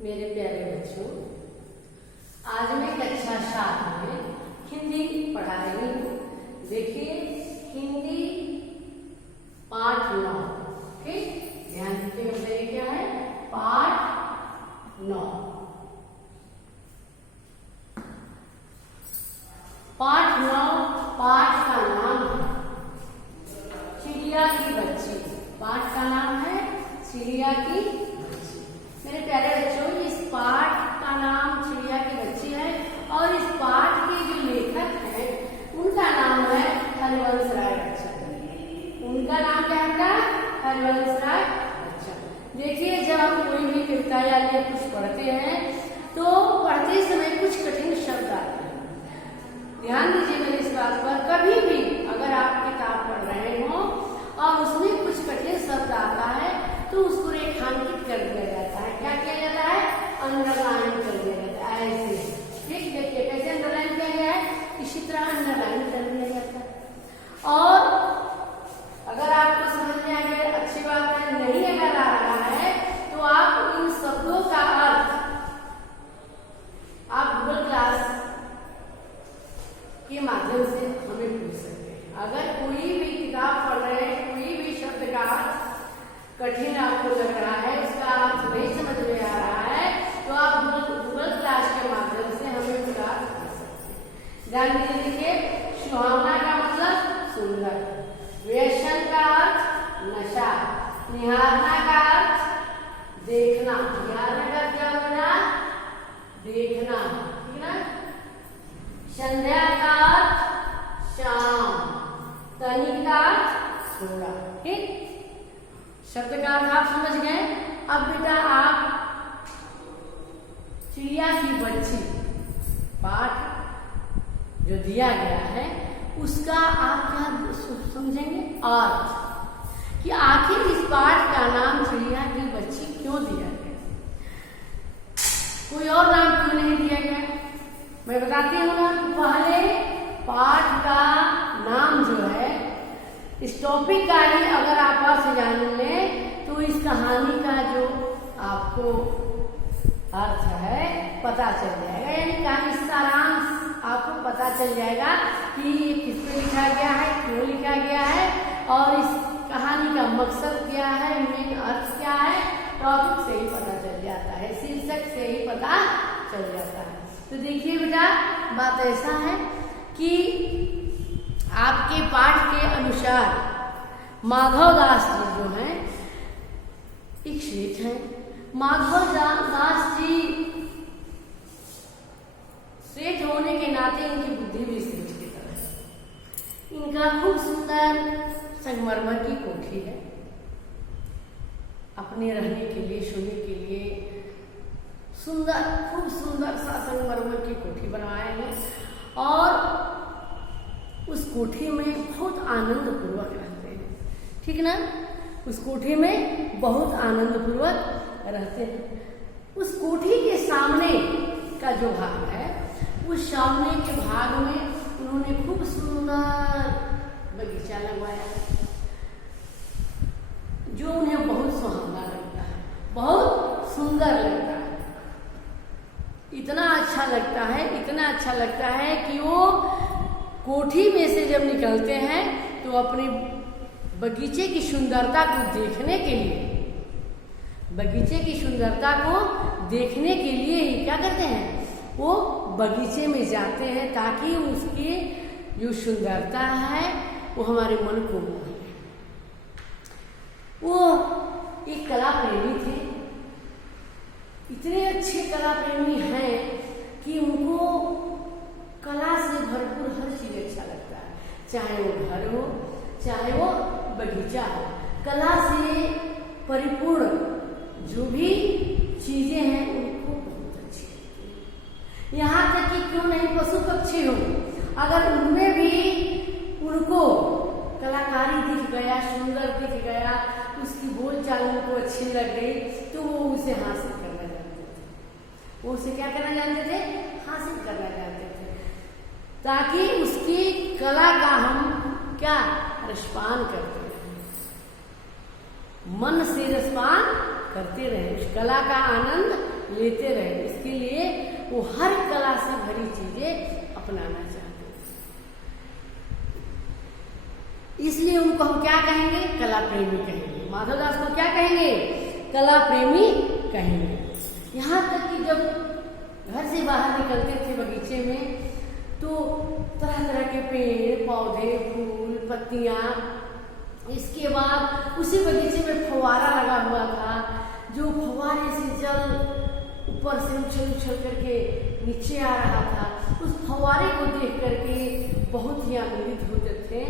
मेरे प्यारे बच्चों, आज मैं कक्षा 7 में हिंदी पढ़ा रही हूँ। देखिए, हिंदी पाठ 9। ठीक, ध्यान दीजिएगा। बताइए क्या है? पाठ 9। पाठ 9 पाठ का नाम है चिड़िया की बच्ची। पाठ का नाम है चिड़िया की बच्ची। मेरे प्यारे बच्चों, इस पाठ का नाम चिड़िया की बच्ची है और इस पाठ के जो लेखक हैं उनका नाम है हरिवंश राय बच्चन। उनका नाम क्या है? हरिवंश राय बच्चन। देखिए, जब हम कोई भी कविता या कुछ पढ़ते हैं तो पढ़ते समय कुछ कठिन शब्द आते हैं। ध्यान दीजिएगा इस बात पर। कभी भी अगर आप किताब पढ़ रहे हो और उसमें कुछ कठिन शब्द आता है तो उसको रेखांकित कर दिया जाता है। क्या किया जाता है? अंडरलाइन कर दिया जाता है। ऐसे ठीक, देखिए कैसे अंडरलाइन किया गया है, इसी तरह अंडरलाइन कर दिया जाता है। और अगर आपको समझ में आ गया, अच्छी बात है। नहीं अगर आ रहा है तो आप इन शब्दों का अर्थ आप गूगल क्लास के माध्यम से हमें पूछ सकते हैं। अगर कोई भी किताब पढ़ रहे हैं, कोई भी शब्द का कठिन आपको लग रहा है, उसका अर्थ नहीं समझ में आ रहा है, तो आप गूगल क्लास के माध्यम से हमें उसका अर्थ पूछ सकते हैं। ध्यान दीजिए, सुहावना का मतलब सुंदर, व्यसन का अर्थ नशा, निहारना का अर्थ देखना। निहारना का क्या होगा? देखना, ठीक ना। संध्या का अर्थ शाम, तनी का अर्थ थोड़ा। ठीक, शब्द का अर्थ आप समझ गए। अब बेटा, आप चिड़िया की बच्ची पाठ जो दिया गया है उसका आप क्या समझेंगे? अर्थ, कि आखिर इस पाठ का नाम चिड़िया की बच्ची क्यों दिया गया, कोई और नाम क्यों नहीं दिया गया? मैं बताती हूँ ना। पहले पाठ का नाम जो है, इस टॉपिक का ही अगर आप अर्थ जान लें तो इस कहानी का जो आपको अर्थ है पता चल जाएगा। यानी कहानी सारांश आपको पता चल जाएगा कि ये किस पे लिखा गया है, क्यों लिखा गया है और इस कहानी का मकसद क्या है, मेन अर्थ क्या है। टॉपिक से ही पता चल जाता है, शीर्षक से ही पता चल जाता है। तो देखिए बेटा, बात ऐसा है कि आपके पाठ के अनुसार माधव दास जी जो हैं एक सेठ हैं। माधव दास जी सेठ होने के नाते इनकी बुद्धि भी सेठ की तरह है। इनका खूब सुंदर संगमरमर की कोठी है। अपने रहने के लिए, सोने के लिए सुंदर, खूब सुंदर सा संगमरमर की कोठी बनवाए हैं और उस कोठी में बहुत आनंद पूर्वक रहते हैं। ठीक ना, उस कोठी में बहुत आनंद पूर्वक रहते हैं। उस कोठी के सामने का जो भाग है, उस सामने के भाग में उन्होंने खूब सुंदर बगीचा लगवाया जो उन्हें बहुत सुहावना लगता है, बहुत सुंदर लगता है। इतना अच्छा लगता है, इतना अच्छा लगता है कि वो कोठी में से जब निकलते हैं तो अपने बगीचे की सुंदरता को देखने के लिए, बगीचे की सुंदरता को देखने के लिए ही क्या करते हैं, वो बगीचे में जाते हैं ताकि उसकी जो सुंदरता है वो हमारे मन को मोह ले। वो एक कला प्रेमी थे, इतने अच्छे कला प्रेमी हैं कि उनको कला से भरपूर हर चीज अच्छा लगता है। चाहे वो घर हो, चाहे वो बगीचा हो, कला से परिपूर्ण जो भी चीजें हैं उनको बहुत अच्छी लगती है। यहाँ तक कि क्यों नहीं पशु पक्षी हो, अगर उनमें भी उनको कलाकारी दिख गया, सुंदर दिख गया, उसकी बोलचाल उनको अच्छी लग गई तो वो उसे हासिल करना जानते थे। वो उसे क्या करना जानते थे? हासिल करना जानते थे, ताकि उसकी कला का हम क्या रसपान करते रहे, मन से रसपान करते रहे, उस कला का आनंद लेते रहे। इसके लिए वो हर कला से भरी चीजें अपनाना चाहते हैं। इसलिए उनको हम क्या कहेंगे? कला प्रेमी कहेंगे। माधवदास को क्या कहेंगे? कला प्रेमी कहेंगे। यहाँ तक कि जब घर से बाहर निकलते थे बगीचे में तो तरह तरह के पेड़ पौधे फूल पत्तियां, इसके बाद उसी बगीचे में फव्वारा लगा हुआ था, जो फव्वारे से जल ऊपर से उछल करके नीचे आ रहा था। उस फव्वारे को देख करके बहुत ही आनंदित होते थे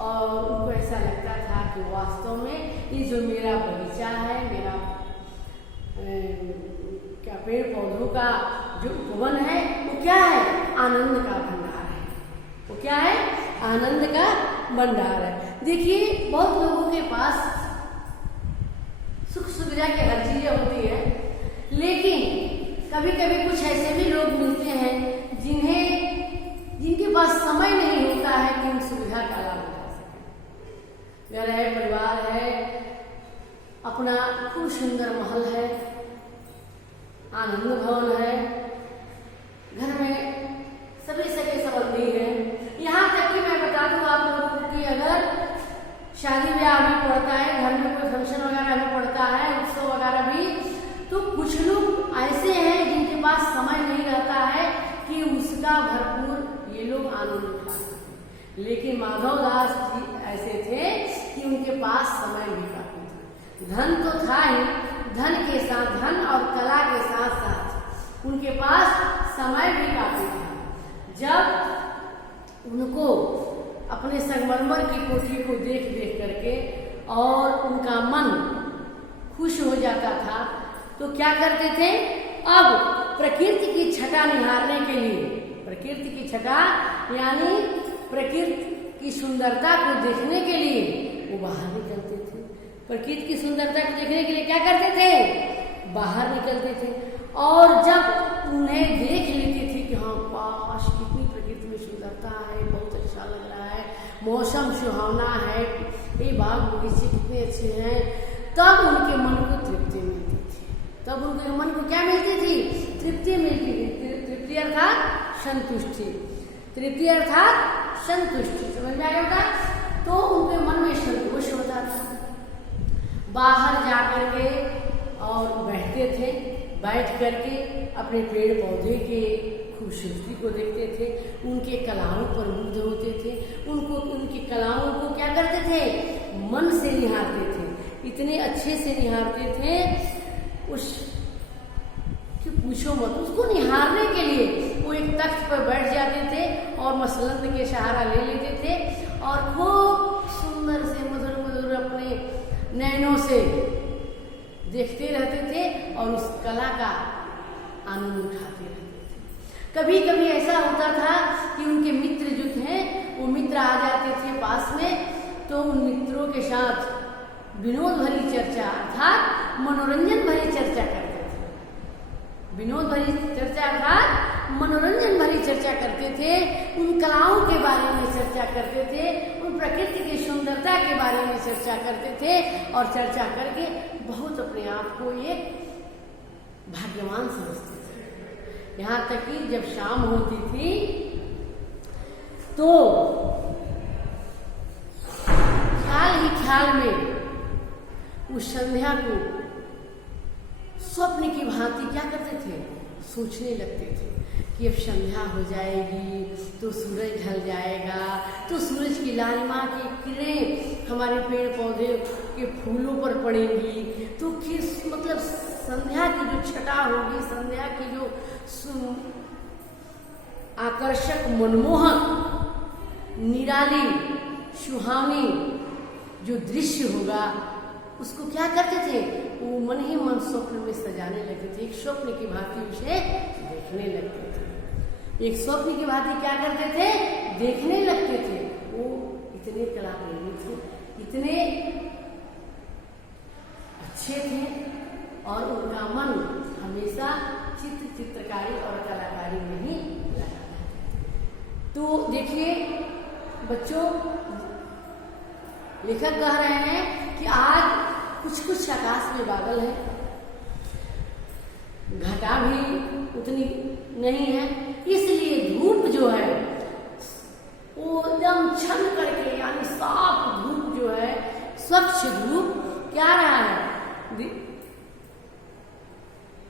और उनको ऐसा लगता था कि वास्तव में ये जो मेरा बगीचा है, मेरा क्या पेड़ पौधों का जो उपवन है वो क्या है? आनंद का भंडार है। वो क्या है? आनंद का भंडार है। देखिए बहुत लोगों के पास सुख सुविधा की हर चीजें होती है, लेकिन कभी कभी कुछ ऐसे भी लोग मिलते हैं जिनके पास समय नहीं होता है कि उन सुविधा का लाभ उठा सके। घर है, परिवार है, अपना खूब सुंदर महल है, आनंद भवन है, घर में सभी सगे संबंधी हैं। यहाँ तक कि मैं बता दूं आप लोगों को कि अगर शादी ब्याह भी पड़ता है, घर में कोई फंक्शन वगैरह भी पड़ता है, उत्सव वगैरह भी, तो कुछ लोग ऐसे हैं जिनके पास समय नहीं रहता है कि उसका भरपूर ये लोग आनंद उठा सकें। लेकिन माधवदास जी ऐसे थे कि उनके पास समय भी काफी था। धन तो था ही, धन के साथ धन और कला के साथ साथ उनके पास समय भी काफी था। जब उनको अपने संगमरमर की कोठी को देख देख करके और उनका मन खुश हो जाता था तो क्या करते थे? अब प्रकृति की छटा निहारने के लिए, प्रकृति की छटा यानी प्रकृति की सुंदरता को देखने के लिए वो बाहर निकलते थे। प्रकृति की सुंदरता को देखने के लिए क्या करते थे? बाहर निकलते थे। और जब उन्हें देख लेते थे कि हाँ पाश कितनी प्रकृति में सुंदरता है, बहुत अच्छा लग रहा है, मौसम सुहावना है, ये बाग बगीचे कितने अच्छे हैं, तब उनके मन को तृप्ति मिलती थी। तब उनके मन को क्या मिलती थी? तृप्ति मिलती थी। तृप्ति अर्थात संतुष्टि। तृप्ति अर्थात संतुष्टि, समझ में आया होगा? तो उनके मन में संतोष होता था। बाहर जाकर के और बैठते थे, बैठ करके अपने पेड़ पौधे के खूबसूरती को देखते थे, उनके कलाओं पर मुग्ध होते थे, उनकी कलाओं को क्या करते थे? मन से निहारते थे, इतने अच्छे से निहारते थे उस कि पूछो मत। उसको निहारने के लिए वो एक तख्त पर बैठ जाते थे और मसलंद के सहारा ले लेते थे और खूब सुंदर से मधुर मधुर अपने नैनों से देखते रहते थे और उस कला का आनंद उठाते रहते थे। कभी कभी ऐसा होता था कि उनके मित्र जो थे वो मित्र आ जाते थे पास में, तो उन मित्रों के साथ विनोद भरी चर्चा अर्थात मनोरंजन भरी चर्चा करते थे। विनोद भरी चर्चा अर्थात मनोरंजन भरी चर्चा करते थे, उन कलाओं के बारे में चर्चा करते थे, उन प्रकृति की सुंदरता के बारे में चर्चा करते थे और चर्चा करके बहुत अपने आप को ये भाग्यवान समझते थे। यहाँ तक कि जब शाम होती थी तो ख्याल ही ख्याल में उस संध्या को स्वप्न की भांति क्या करते थे? सोचने लगते थे कि अब संध्या हो जाएगी तो सूरज ढल जाएगा, तो सूरज की लालिमा की किरणें हमारे पेड़ पौधे के फूलों पर पड़ेंगी, तो किस मतलब संध्या की जो छटा होगी, संध्या की जो आकर्षक मनमोहक निराली सुहावनी जो दृश्य होगा उसको क्या करते थे? वो मन ही मन स्वप्न में सजाने लगते थे, एक स्वप्न की भांति उसे देखने लगते थे। एक स्वप्न की भांति क्या करते थे? देखने लगते थे। वो इतने कला प्रेमी थे, इतने अच्छे थे और उनका मन हमेशा चित्रकारी और कलाकारी में ही लगा। तो देखिए बच्चों, लेखक कह रहे हैं कि आज कुछ कुछ आकाश में बादल है, घटा भी उतनी नहीं है, इसलिए धूप जो है वो एकदम छन करके, यानी साफ धूप जो है, स्वच्छ धूप क्या रहा है,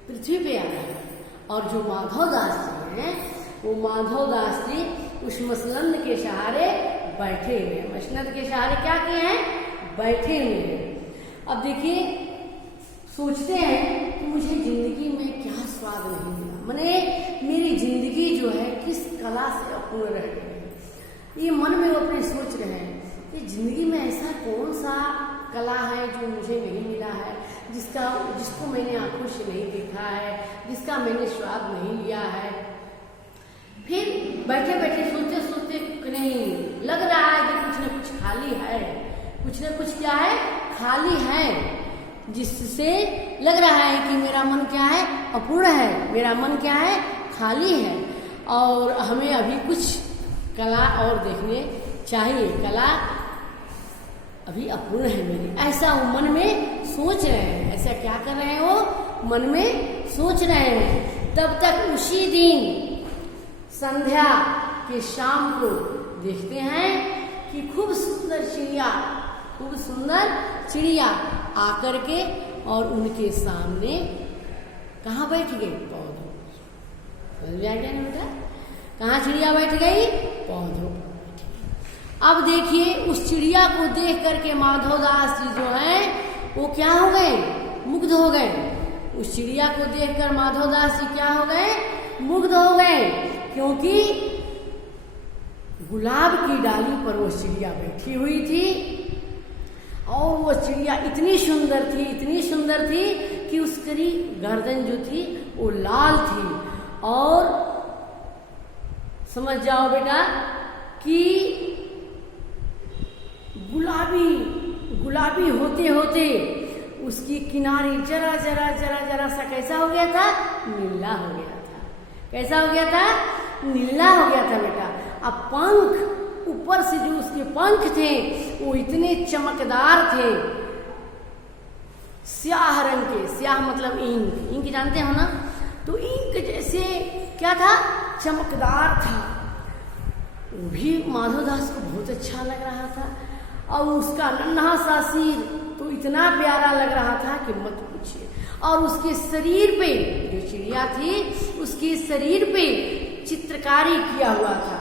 पृथ्वी पे आ रहा है। और जो माधवदास जी हैं, वो माधवदास जी उस मसनद के सहारे बैठे हुए हैं। मसनद के सहारे क्या किए हैं, बैठे हुए हैं। अब देखिए, सोचते हैं कि मुझे जिंदगी में क्या स्वाद नहीं मिला, मैंने मेरी जिंदगी जो है किस कला से अपूर्ण रह गई। ये मन में वो अपने सोच रहे हैं कि जिंदगी में ऐसा कौन सा कला है जो मुझे नहीं मिला है, जिसको मैंने आंखों से नहीं देखा है, जिसका मैंने स्वाद नहीं लिया है। फिर बैठे बैठे सोचते सोचते नहीं लग रहा है कि कुछ न कुछ खाली है, कुछ न कुछ क्या है, खाली है, जिससे लग रहा है कि मेरा मन क्या है, अपूर्ण है, मेरा मन क्या है, खाली है, और हमें अभी कुछ कला और देखने चाहिए, कला अभी अपूर्ण है मेरी, ऐसा वो मन में सोच रहे हैं। ऐसा क्या कर रहे हैं, वो मन में सोच रहे हैं। तब तक उसी दिन संध्या के शाम को देखते हैं कि खूब सुंदर चिड़िया आकर के और उनके सामने कहाँ बैठ गए, पौधों। समझ में आ गया ना बेटा, कहाँ चिड़िया बैठ गई, पौधों। अब देखिए, उस चिड़िया को देख करके माधवदास जी जो हैं वो क्या हो गए, मुग्ध हो गए। उस चिड़िया को देखकर माधवदास जी क्या हो गए, मुग्ध हो गए, क्योंकि गुलाब की डाली पर वो चिड़िया बैठी हुई थी, और वो चिड़िया इतनी सुंदर थी कि उसकी गर्दन जो थी वो लाल थी। और समझ जाओ बेटा कि गुलाबी होते होते उसकी किनारे जरा सा कैसा हो गया था, नीला हो गया था। कैसा हो गया था, नीला हो गया था बेटा। अब पंख, ऊपर से जो उसके पंख थे वो इतने चमकदार थे, स्याह रंग के, स्याह मतलब इंक जानते हो ना, तो इंक जैसे क्या था, चमकदार था। वो भी माधवदास को बहुत अच्छा लग रहा था, और उसका नन्हा सा सिर तो इतना प्यारा लग रहा था कि मत पूछिए। और उसके शरीर पे, जो चिड़िया थी उसके शरीर पे चित्रकारी किया हुआ था,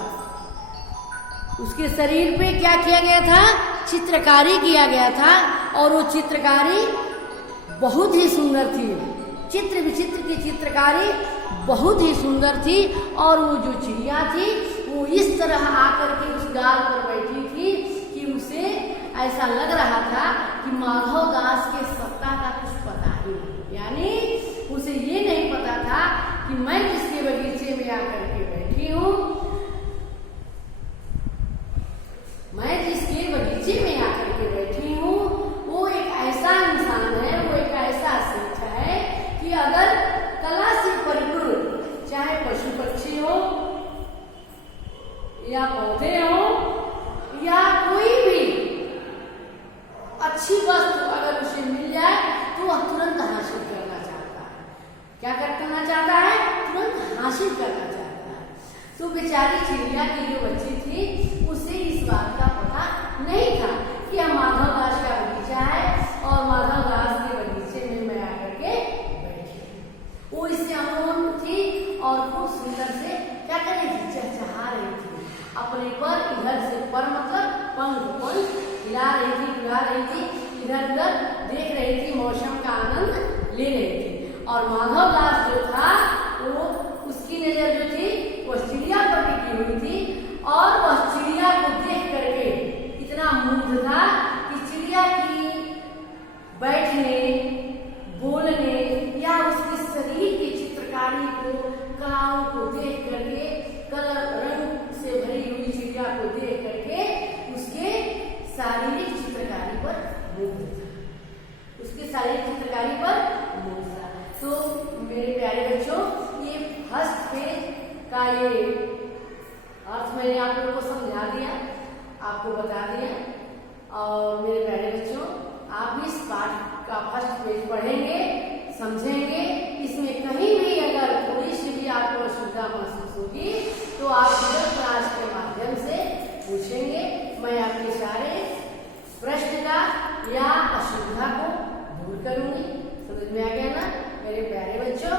उसके शरीर पे क्या किया गया था, चित्रकारी किया गया था। और वो चित्रकारी बहुत ही सुंदर थी, चित्र विचित्र की चित्रकारी बहुत ही सुंदर थी। और वो जो चिड़िया थी वो इस तरह आकर के उस डाल पर बैठी थी कि उसे ऐसा लग रहा था कि माधवदास के सत्ता का कुछ पता ही नहीं, यानी उसे ये नहीं पता था कि मैं जिसके बगीचे में आकर के बैठी हूँ, मैं जिसके बगीचे में आकर के बैठी हूँ, वो एक ऐसा इंसान है, वो एक ऐसा सेठ है कि अगर कला से परिपूर्ण, चाहे पशु पक्षी हो या पौधे हो या कोई भी अच्छी वस्तु अगर उसे मिल जाए तो वह तुरंत हासिल करना चाहता है। क्या करना चाहता है, तुरंत हासिल करना चाहता है। तो बेचारी चिड़िया की जो बच्ची थी उसे इस बात का पता नहीं था कि यह माधवदास का बगीचा है और माधवदास के बगीचे में मैं आकर के बैठी। वो इससे अमोन थी और खूब सुंदर से क्या कर रही थी, चहचहा रही थी, अपने पर इधर से पर मतलब पंख हिला रही थी, इधर उधर देख रही थी, मौसम का आनंद ले रही थी। और माधवदास जो था वो, उसकी नजर जो थी वो चिड़िया पर टिकी हुई थी, और वह चिड़िया को देख करके इतना मुग्ध था कि चिड़िया की बैठने, बोलने या उसके शरीर की चित्रकारी को, कलाओं को देख करके, कलर रंग से भरी हुई चिड़िया को देख करके उसके शारीरिक चित्रकारी पर मुग्ध था, उसके शारीरिक चित्रकारी पर मुग्ध था। तो मेरे प्यारे बच्चों, ये फर्स्ट पेज का ये अर्थ मैंने आप लोगों को समझा दिया, आपको बता दिया। और मेरे प्यारे बच्चों, आप भी इस पाठ का फर्स्ट पेज पढ़ेंगे, समझेंगे, इसमें कहीं भी प्रश्न का या असुविधा को दूर करूंगी। समझ में आ गया ना मेरे प्यारे बच्चों?